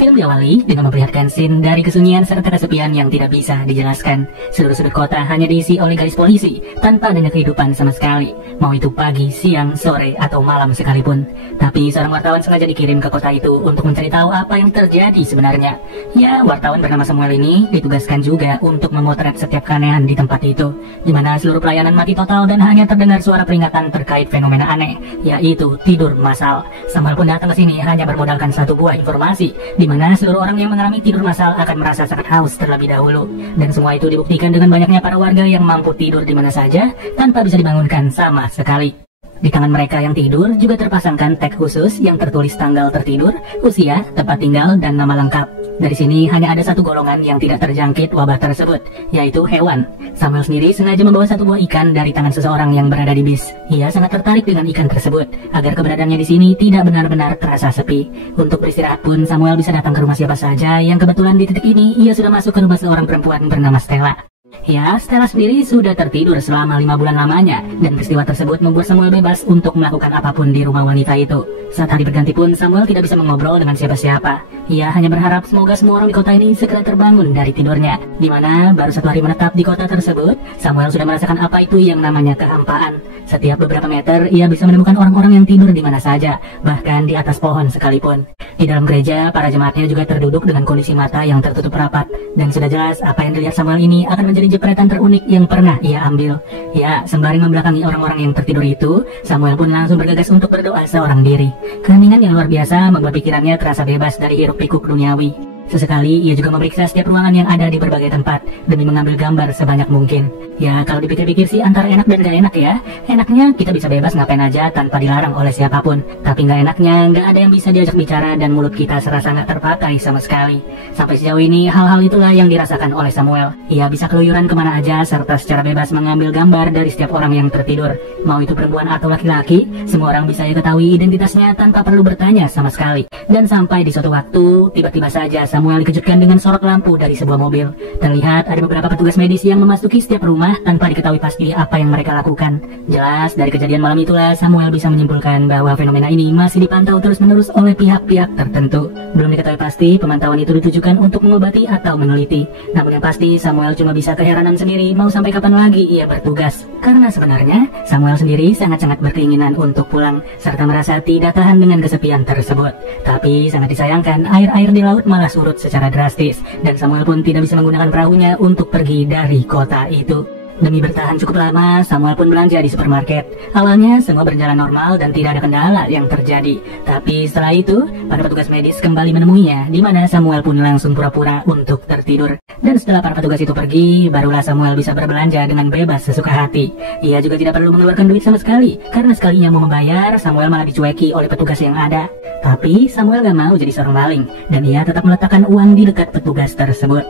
Film diawali dengan memperlihatkan scene dari kesunyian serta kesepian yang tidak bisa dijelaskan. Seluruh sudut kota hanya diisi oleh garis polisi, tanpa adanya kehidupan sama sekali, mau itu pagi, siang, sore, atau malam sekalipun. Tapi seorang wartawan sengaja dikirim ke kota itu untuk mencari tahu apa yang terjadi sebenarnya. Ya, wartawan bernama Samuel ini ditugaskan juga untuk memotret setiap keanehan di tempat itu, di mana seluruh pelayanan mati total dan hanya terdengar suara peringatan terkait fenomena aneh, yaitu tidur massal. Samuel pun datang ke sini hanya bermodalkan satu buah informasi, di mana seluruh orang yang mengalami tidur massal akan merasa sangat haus terlebih dahulu. Dan semua itu dibuktikan dengan banyaknya para warga yang mampu tidur di mana saja tanpa bisa dibangunkan sama sekali. Di tangan mereka yang tidur juga terpasangkan tag khusus yang tertulis tanggal tertidur, usia, tempat tinggal, dan nama lengkap. Dari sini hanya ada satu golongan yang tidak terjangkit wabah tersebut, yaitu hewan. Samuel sendiri sengaja membawa satu buah ikan dari tangan seseorang yang berada di bis. Ia sangat tertarik dengan ikan tersebut, agar keberadaannya di sini tidak benar-benar terasa sepi. Untuk beristirahat pun, Samuel bisa datang ke rumah siapa saja yang kebetulan di titik ini ia sudah masuk ke rumah seorang perempuan bernama Stella. Ya, Stella sendiri sudah tertidur selama 5 bulan lamanya, dan peristiwa tersebut membuat Samuel bebas untuk melakukan apapun di rumah wanita itu. Saat hari berganti pun, Samuel tidak bisa mengobrol dengan siapa-siapa. Ia hanya berharap semoga semua orang di kota ini segera terbangun dari tidurnya. Di mana baru 1 hari menetap di kota tersebut, Samuel sudah merasakan apa itu yang namanya kehampaan. Setiap beberapa meter, ia bisa menemukan orang-orang yang tidur di mana saja, bahkan di atas pohon sekalipun. Di dalam gereja, para jemaatnya juga terduduk dengan kondisi mata yang tertutup rapat, dan sudah jelas apa yang dilihat Samuel ini akan menjadi jepretan terunik yang pernah ia ambil. Ya, sembari membelakangi orang-orang yang tertidur itu, Samuel pun langsung bergegas untuk berdoa seorang diri. Keheningan yang luar biasa membuat pikirannya terasa bebas dari hiruk-pikuk duniawi. Sesekali ia juga memeriksa setiap ruangan yang ada di berbagai tempat demi mengambil gambar sebanyak mungkin. Ya, kalau dipikir-pikir sih antara enak dan gak enak ya. Enaknya kita bisa bebas ngapain aja tanpa dilarang oleh siapapun. Tapi gak enaknya gak ada yang bisa diajak bicara dan mulut kita serasa gak terpakai sama sekali. Sampai sejauh ini hal-hal itulah yang dirasakan oleh Samuel. Ia bisa keluyuran kemana aja serta secara bebas mengambil gambar dari setiap orang yang tertidur. Mau itu perempuan atau laki-laki, semua orang bisa ketahui identitasnya tanpa perlu bertanya sama sekali. Dan sampai di suatu waktu, tiba-tiba saja Samuel dikejutkan dengan sorot lampu dari sebuah mobil. Terlihat ada beberapa petugas medis yang memasuki setiap rumah tanpa diketahui pasti apa yang mereka lakukan. Jelas dari kejadian malam itulah Samuel bisa menyimpulkan bahwa fenomena ini masih dipantau terus-menerus oleh pihak-pihak tertentu. Belum diketahui pasti pemantauan itu ditujukan untuk mengobati atau meneliti. Namun yang pasti Samuel cuma bisa keheranan sendiri mau sampai kapan lagi ia bertugas. Karena sebenarnya Samuel sendiri sangat-sangat berkeinginan untuk pulang serta merasa tidak tahan dengan kesepian tersebut. Tapi sangat disayangkan air-air di laut malah surut secara drastis, dan Samuel pun tidak bisa menggunakan perahunya untuk pergi dari kota itu. Demi bertahan cukup lama, Samuel pun belanja di supermarket. Awalnya semua berjalan normal dan tidak ada kendala yang terjadi. Tapi setelah itu, para petugas medis kembali menemuinya, di mana Samuel pun langsung pura-pura untuk tertidur. Dan setelah para petugas itu pergi, barulah Samuel bisa berbelanja dengan bebas sesuka hati. Ia juga tidak perlu mengeluarkan duit sama sekali, karena sekali ia mau membayar, Samuel malah dicueki oleh petugas yang ada. Tapi Samuel gak mau jadi seorang maling, dan ia tetap meletakkan uang di dekat petugas tersebut.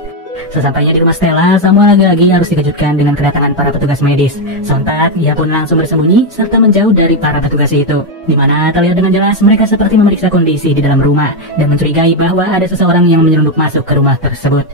Sesampainya di rumah Stella, Samuel lagi-lagi harus dikejutkan dengan kedatangan para petugas medis. Sontak, ia pun langsung bersembunyi serta menjauh dari para petugas itu, di mana terlihat dengan jelas mereka seperti memeriksa kondisi di dalam rumah dan mencurigai bahwa ada seseorang yang menyelundup masuk ke rumah tersebut.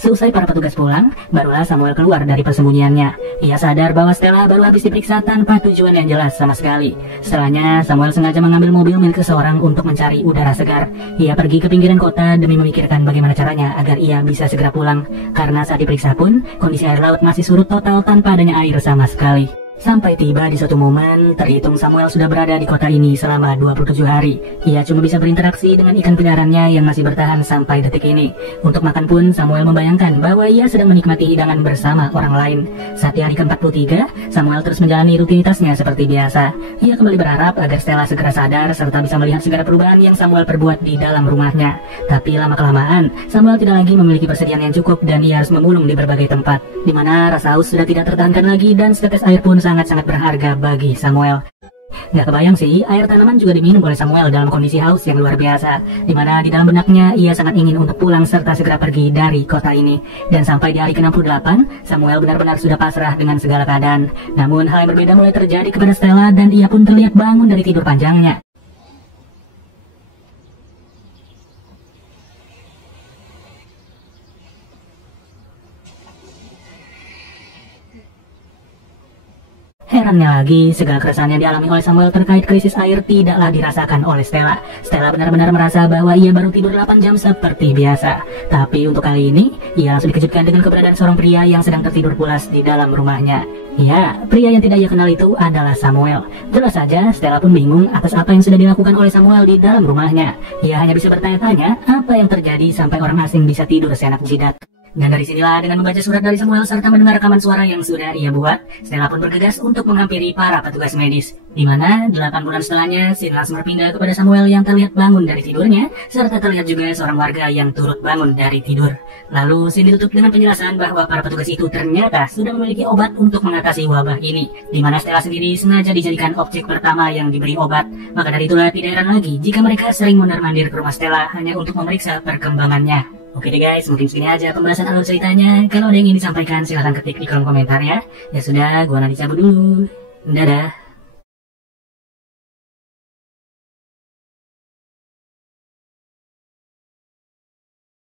Seusai para petugas pulang, barulah Samuel keluar dari persembunyiannya. Ia sadar bahwa Stella baru habis diperiksa tanpa tujuan yang jelas sama sekali. Setelahnya, Samuel sengaja mengambil mobil milik seseorang untuk mencari udara segar. Ia pergi ke pinggiran kota demi memikirkan bagaimana caranya agar ia bisa segera pulang. Karena saat diperiksa pun, kondisi air laut masih surut total tanpa adanya air sama sekali. Sampai tiba di suatu momen, terhitung Samuel sudah berada di kota ini selama 27 hari. Ia cuma bisa berinteraksi dengan ikan peliharaannya yang masih bertahan sampai detik ini. Untuk makan pun, Samuel membayangkan bahwa ia sedang menikmati hidangan bersama orang lain. Saat di hari ke-43, Samuel terus menjalani rutinitasnya seperti biasa. Ia kembali berharap agar Stella segera sadar serta bisa melihat segala perubahan yang Samuel perbuat di dalam rumahnya. Tapi lama-kelamaan, Samuel tidak lagi memiliki persediaan yang cukup dan ia harus memulung di berbagai tempat, di mana rasa haus sudah tidak tertahankan lagi dan setetes air pun sangat-sangat berharga bagi Samuel. Gak kebayang sih, air tanaman juga diminum oleh Samuel dalam kondisi haus yang luar biasa, di mana di dalam benaknya ia sangat ingin untuk pulang serta segera pergi dari kota ini. Dan sampai di hari ke-68, Samuel benar-benar sudah pasrah dengan segala keadaan. Namun hal yang berbeda mulai terjadi kepada Stella dan ia pun terlihat bangun dari tidur panjangnya. Herannya lagi, segala keresahan yang dialami oleh Samuel terkait krisis air tidaklah dirasakan oleh Stella. Stella benar-benar merasa bahwa ia baru tidur 8 jam seperti biasa. Tapi untuk kali ini, ia langsung dikejutkan dengan keberadaan seorang pria yang sedang tertidur pulas di dalam rumahnya. Ya, pria yang tidak ia kenal itu adalah Samuel. Jelas saja, Stella pun bingung atas apa yang sudah dilakukan oleh Samuel di dalam rumahnya. Ia hanya bisa bertanya-tanya apa yang terjadi sampai orang asing bisa tidur seenak jidat. Dan dari sinilah, dengan membaca surat dari Samuel serta mendengar rekaman suara yang sudah ia buat, Stella pun bergegas untuk menghampiri para petugas medis. Di mana 8 bulan setelahnya, scene langsung berpindah kepada Samuel yang terlihat bangun dari tidurnya, serta terlihat juga seorang warga yang turut bangun dari tidur. Lalu scene ditutup dengan penjelasan bahwa para petugas itu ternyata sudah memiliki obat untuk mengatasi wabah ini. Di mana Stella sendiri sengaja dijadikan objek pertama yang diberi obat. Maka dari itulah tidak heran lagi jika mereka sering mondar-mandir ke rumah Stella hanya untuk memeriksa perkembangannya. Oke deh guys, mungkin segini aja pembahasan alur ceritanya. Kalau ada yang ingin disampaikan silahkan ketik di kolom komentar ya. Ya sudah, gua nanti cabut dulu. Dadah.